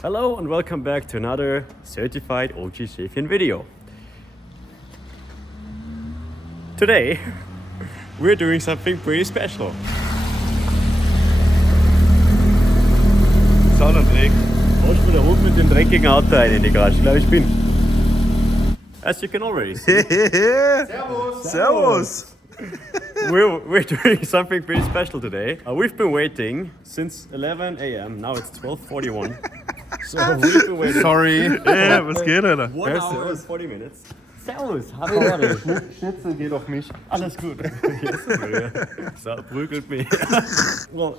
Hello and welcome back to another certified OG Chefin video. Today we're doing something pretty special. Sonnendreck. Porsche mit der Hund mit dem dreckigen Auto rein in die Garage. Ich glaube, ich bin. As you can already see. Servus. We're doing something pretty special today. We've been waiting since 11 a.m. Now it's 12:41. So we've been waiting. Sorry. Ja, was geht, Alter? 1 hour and 40 minutes. Servus, hallo Leute. Schnitzel geht auf mich. Alles gut. So, prügelt mich. Well,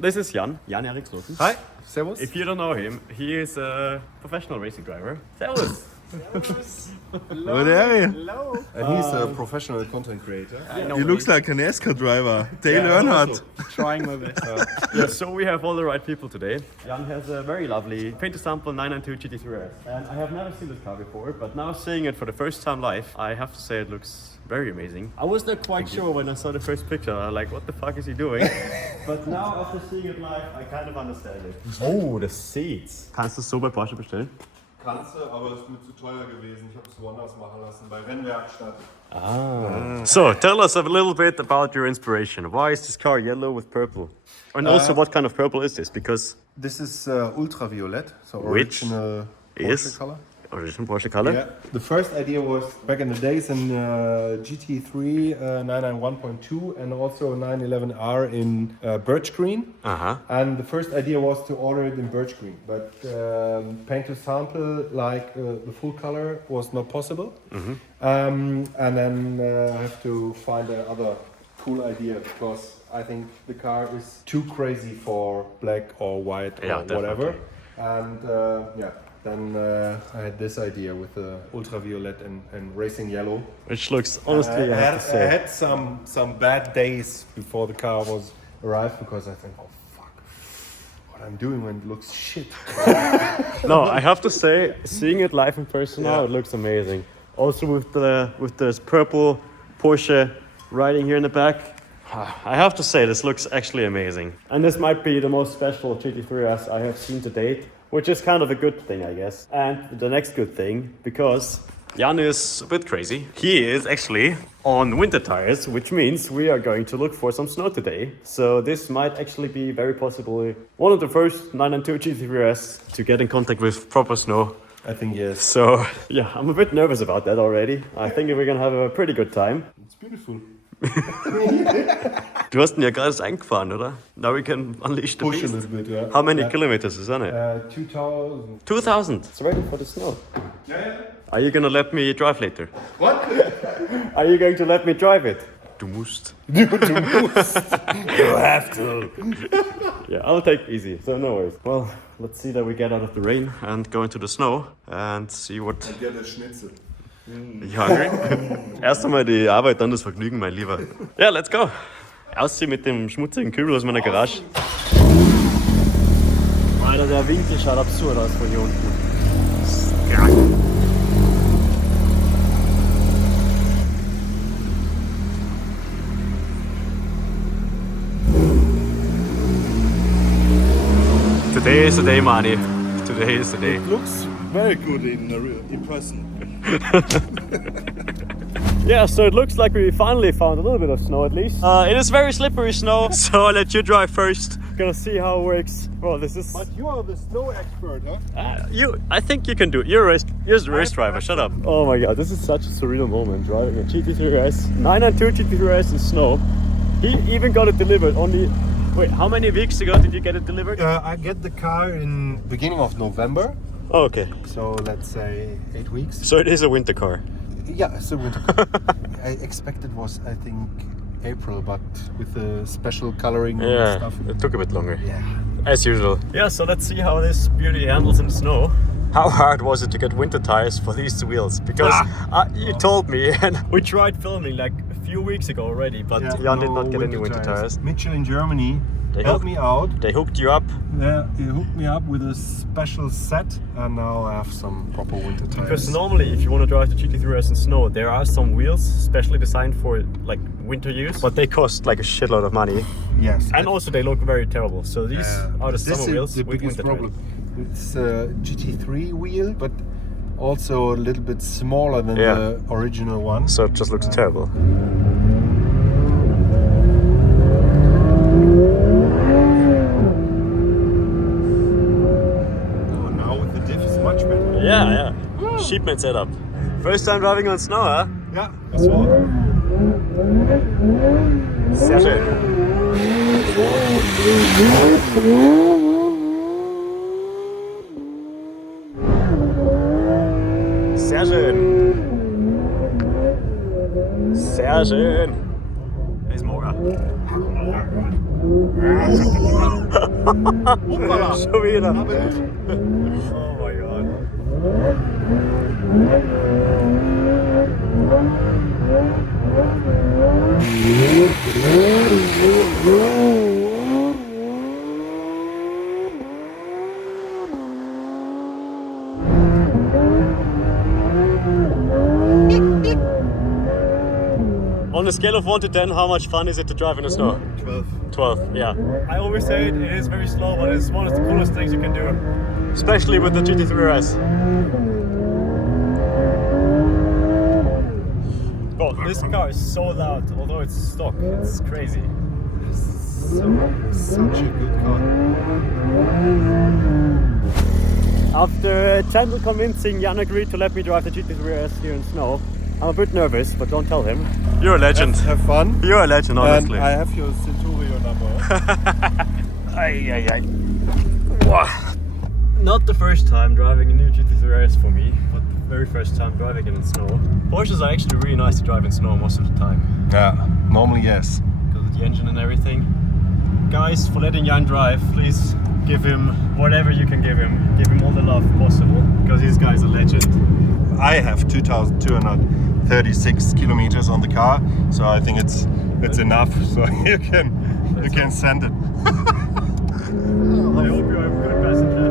this is Jan Eriksloten. Hi. Servus. If you don't know him, he is a professional racing driver. Servus. Hello there. Hello. And he's a professional content creator. He looks like an NASCAR driver. Dale Earnhardt. Trying my best. Yeah, so we have all the right people today. Jan has a very lovely painted sample 992 GT3 RS. And I have never seen this car before, but now seeing it for the first time live, I have to say it looks very amazing. I was not quite sure when I saw the first picture. I was like, what the fuck is he doing? But now after seeing it live, I kind of understand it. Oh, the seats. Kannst du es so bei Porsche bestellen? Kannst du, aber es ist mir zu teuer gewesen. Ich habe es woanders machen lassen, bei Rennwerkstatt. So, tell us a little bit about your inspiration. Why is this car yellow with purple? And also, what kind of purple is this? Because This is ultraviolet, so Which original is? Porsche color. Original Porsche color? Yeah. The first idea was back in the days in GT3 991.2 and also 911R in birch green. Uh-huh. And the first idea was to order it in birch green, but paint to sample like the full color was not possible. And then I have to find another cool idea because I think the car is too crazy for black or white or whatever. And then I had this idea with the ultraviolet and racing yellow. Which looks, honestly, I have to say. I had some bad days before the car was arrived because I think, oh fuck, what I'm doing when it looks shit. No, I have to say, seeing it live in person now, it looks amazing. Also with this purple Porsche riding here in the back, I have to say this looks actually amazing. And this might be the most special GT3RS I have seen to date, which is kind of a good thing, I guess. And the next good thing, because Jan is a bit crazy. He is actually on winter tires, which means we are going to look for some snow today. So this might actually be very possibly one of the first 992 GT3RS to get in contact with proper snow. I think yes. So yeah, I'm a bit nervous about that already. I think we're gonna have a pretty good time. It's beautiful. Du hast ihn ja gerade eingefahren, oder? Now we can unleash the Push a beast. little bit, yeah. How many kilometers is on it? 2000. 2000. It's ready for the snow. Yeah. Are you gonna let me drive later? What? Are you going to let me drive it? Du musst. You have to. Yeah, I'll take it easy, so no worries. Well, let's see that we get out of the rain and go into the snow and see what... Get a Schnitzel. You hungry? Erst einmal die Arbeit, dann das Vergnügen, mein Lieber. Ja, let's go. Ausziehen mit dem schmutzigen Kübel aus meiner Garage. Alter, der Winkel schaut absurd aus von hier unten. Today is the day, Mani. Today is the day. It looks very good in person. Yeah, so it looks like we finally found a little bit of snow at least. It is very slippery snow, so I'll let you drive first. Gonna see how it works. Well, this is... But you are the snow expert, huh? I think you can do it. You're a race driver, shut up. Oh my god, this is such a surreal moment, driving a GT3 RS. 992 GT3 RS in snow. He even got it delivered only... Wait, how many weeks ago did you get it delivered? I get the car in beginning of November. Oh, okay. So let's say 8 weeks. So it is a winter car. Yeah, it's a winter car. I expected was, I think, April, but with the special coloring and stuff. It took a bit longer. Yeah. As usual. Yeah, so let's see how this beauty handles in the snow. How hard was it to get winter tires for these wheels? Because you told me, and we tried filming like a few weeks ago already, but Jan did not get any winter tires. Mitchell in Germany helped me out. They hooked you up. Yeah, he hooked me up with a special set, and now I have some proper winter tires. Because normally, if you want to drive the GT3RS in snow, there are some wheels specially designed for like winter use, but they cost like a shitload of money. Yes. And also they look very terrible. So these are the summer wheels the with biggest winter problem. tires. It's a GT3 wheel, but also a little bit smaller than Yeah. the original one. So it just looks terrible. Oh, now with the diff is much better. Yeah. Sheepman setup. First time driving on snow, huh? Ja, das war. Sehr schön. Sehr schön. Sehr schön. Hey, Smoker. Schon wieder. Oh my god. On a scale of 1 to 10, how much fun is it to drive in the snow? 12. 12, yeah. I always say it is very slow, but it's one of the coolest things you can do. Especially with the GT3 RS. Bro, this car is so loud, although it's stock. It's crazy. Such a good car. After gentle convincing, Jan agreed to let me drive the GT3 RS here in snow. I'm a bit nervous, but don't tell him. You're a legend. Have fun. You're a legend, honestly. And I have your Centurio number. Ay. Wow. Not the first time driving a new GT3 RS for me, but the very first time driving it in snow. Porsches are actually really nice to drive in snow most of the time, Yeah, normally yes. because of the engine and everything. Guys, for letting Jan drive, please give him whatever you can give him. Give him all the love possible, because this guy's a legend. I have 2,236 kilometers on the car, so I think it's enough. So you can send it. I hope you're a good passenger.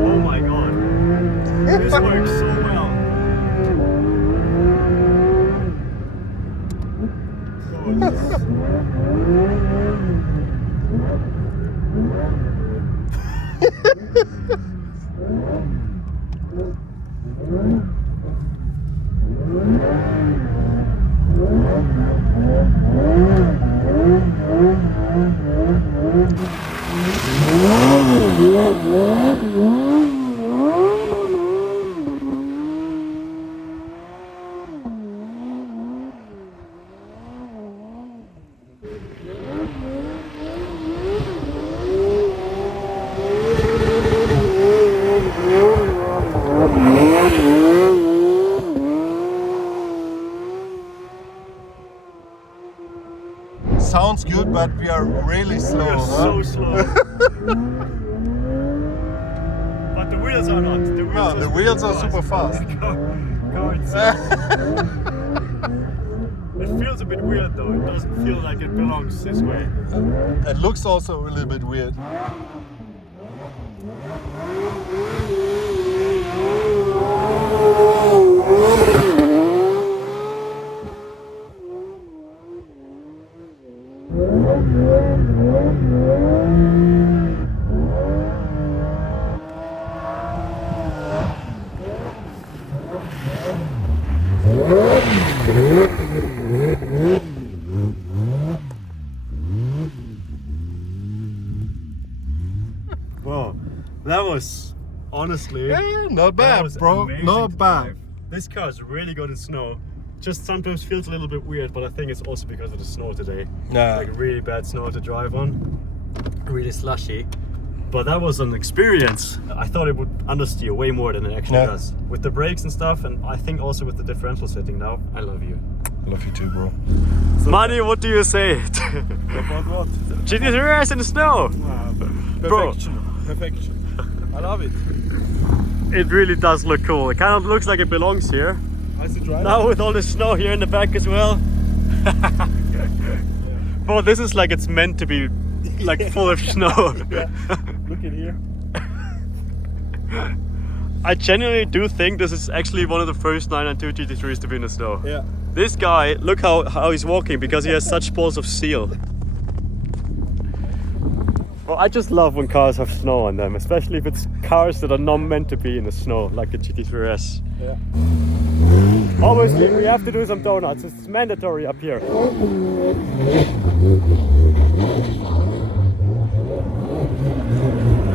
Oh my god. This works so well. Sounds good, but we are really slow. We're huh? so slow. But the wheels are not. No, the wheels are super fast. Car itself. It feels a bit weird though. It doesn't feel like it belongs this way. It looks also a little bit weird. Wow, that was honestly. Yeah, not that bad, was bro. amazing Not to bad. drive. This car is really good in snow. Just sometimes feels a little bit weird, but I think it's also because of the snow today. Yeah. Like really bad snow to drive on, really slushy. But that was an experience. I thought it would understeer way more than it actually Yeah. does. With the brakes and stuff, and I think also with the differential setting now. I love you. Love you too, bro. Manny, what do you say? About what? GT3 RS in the snow! Bro. Perfection. I love it. It really does look cool. It kind of looks like it belongs here. Nice to drive. Now with all the snow here in the back as well. Bro, this is like it's meant to be like full of snow. Look look at here. I genuinely do think this is actually one of the first 992 GT3s to be in the snow. Yeah. This guy, look how he's walking because he has such balls of steel. Well, I just love when cars have snow on them, especially if it's cars that are not meant to be in the snow, like the GT3 RS. Yeah. Obviously, we have to do some donuts. It's mandatory up here.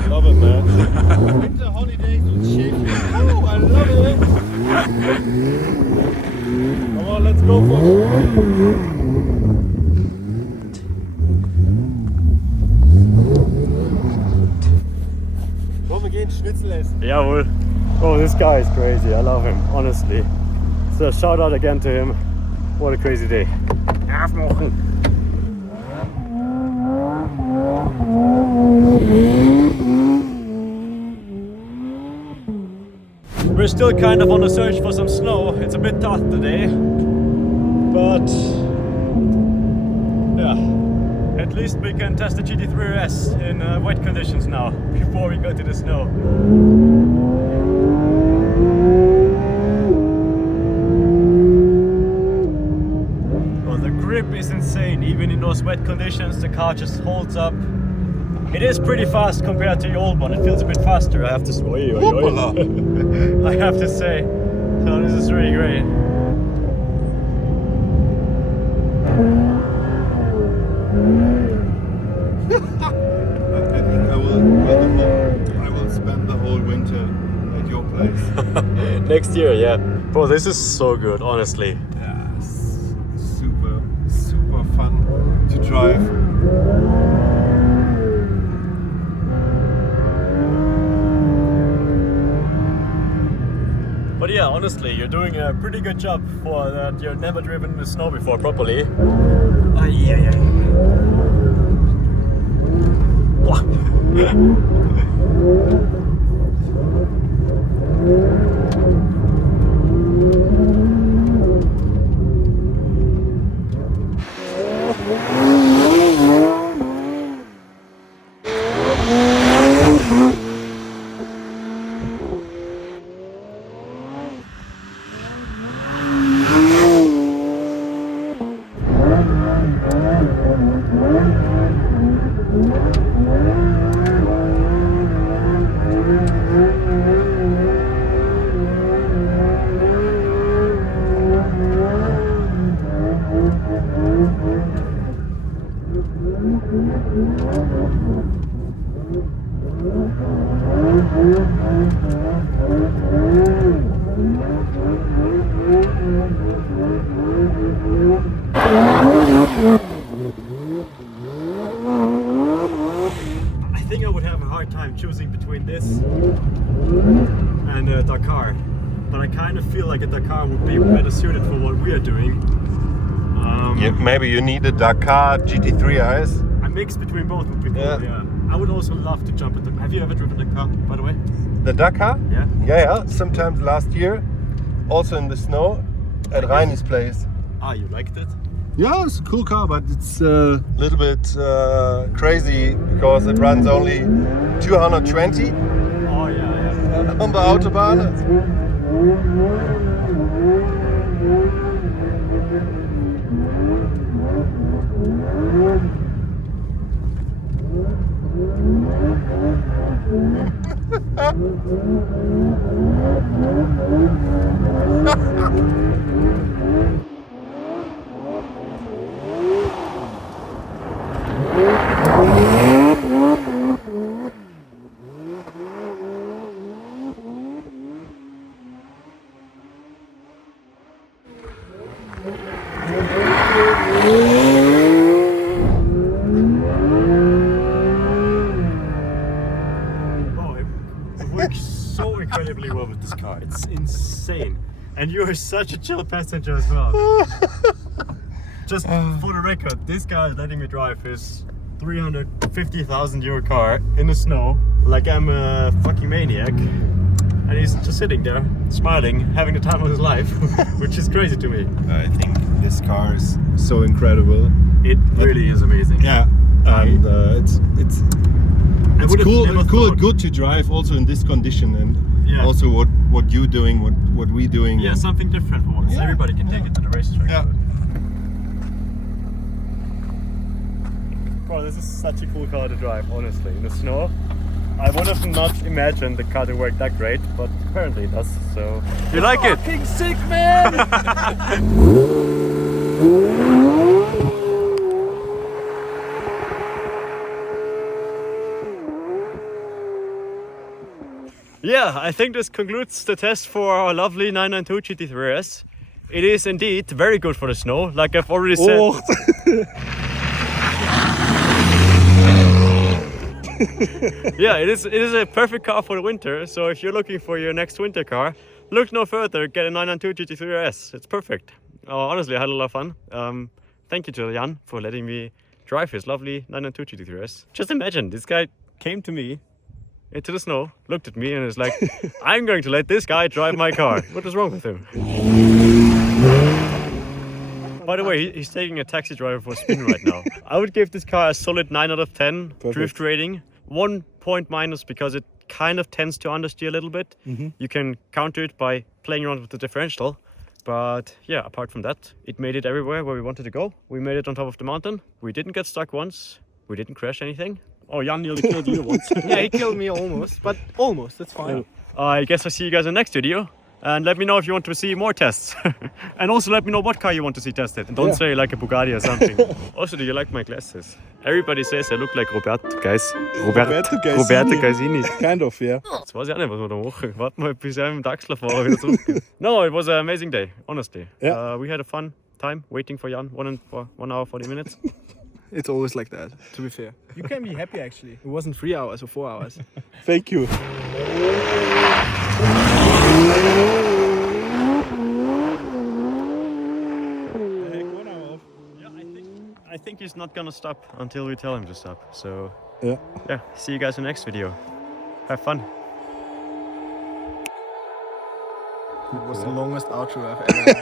Love it, man. Winter holidays with shape. Oh, I love it. Come on, let's go for it. Wollen wir gehen Schnitzel essen? Jawohl. Oh, this guy is crazy. I love him, honestly. So shout out again to him. What a crazy day. We're still kind of on the search for some snow. It's a bit tough today, but yeah, at least we can test the GT3 RS in wet conditions now before we go to the snow. Well, the grip is insane. Even in those wet conditions, the car just holds up. It is pretty fast compared to the old one. It feels a bit faster, I have to say. I have to say. So this is really great. I think I will spend the whole winter at your place. Next year, yeah. Bro, this is so good, honestly. Yeah, super fun to drive. But yeah, honestly, you're doing a pretty good job for that. You've never driven in the snow before properly. Yeah. I think I would have a hard time choosing between this and a Dakar, but I kind of feel like a Dakar would be better suited for what we are doing. Maybe you need a Dakar GT3 RS. A mix between both would be cool, yeah. I would also love to jump at the... Have you ever driven a Dakar, by the way? The Dakar? Yeah. Yeah. Sometimes last year, also in the snow, at Reiny's place. Ah, you liked it? Yeah, it's a cool car, but it's a little bit crazy because it runs only 220 Oh, yeah. on the Autobahn. So incredibly well with this car. It's insane. And you are such a chill passenger as well. Just for the record, this guy is letting me drive his 350,000 euro car in the snow like I'm a fucking maniac. And he's just sitting there, smiling, having the time of his life, which is crazy to me. I think this car is so incredible. It really is amazing. Yeah, and it's cool, good to drive also in this condition, and also what you're doing, what we're doing. Yeah, something different for once. Everybody can take it to the racetrack. Yeah. Bro, this is such a cool car to drive, honestly. In the snow, I would have not imagined the car to work that great, but apparently it does. So you like it? Fucking sick, man! Yeah, I think this concludes the test for our lovely 992 GT3 RS. It is indeed very good for the snow, like I've already said. Oh. Yeah, it is a perfect car for the winter. So if you're looking for your next winter car, look no further. Get a 992 GT3 RS. It's perfect. Honestly, I had a lot of fun. Thank you to Jan for letting me drive his lovely 992 GT3 RS. Just imagine, this guy came to me into the snow, looked at me and is like, I'm going to let this guy drive my car. What is wrong with him? By the way, he's taking a taxi driver for a spin right now. I would give this car a solid 9 out of 10 drift rating. 1 point minus because it kind of tends to understeer a little bit. You can counter it by playing around with the differential. But yeah, apart from that, it made it everywhere where we wanted to go. We made it on top of the mountain. We didn't get stuck once. We didn't crash anything. Oh, Jan nearly killed you once. Yeah, he killed me almost, but almost, that's fine. I guess I'll see you guys in the next video. And let me know if you want to see more tests. And also let me know what car you want to see tested. And don't say like a Bugatti or something. Also, do you like my glasses? Everybody says I look like Roberto Gaisini. Kind of, yeah. Jetzt weiß ich auch nicht, was wir da machen. Warten wir, bis er mit dem Dachslerfahrer wieder zurückgeht. No, it was an amazing day, honestly. Yeah. We had a fun time waiting for Jan, 1 hour, 40 minutes. It's always like that, to be fair. You can be happy actually. It wasn't 3 hours or 4 hours. Thank you. I think he's not gonna stop until we tell him to stop. So Yeah. See you guys in the next video. Have fun. It was the longest outro I've ever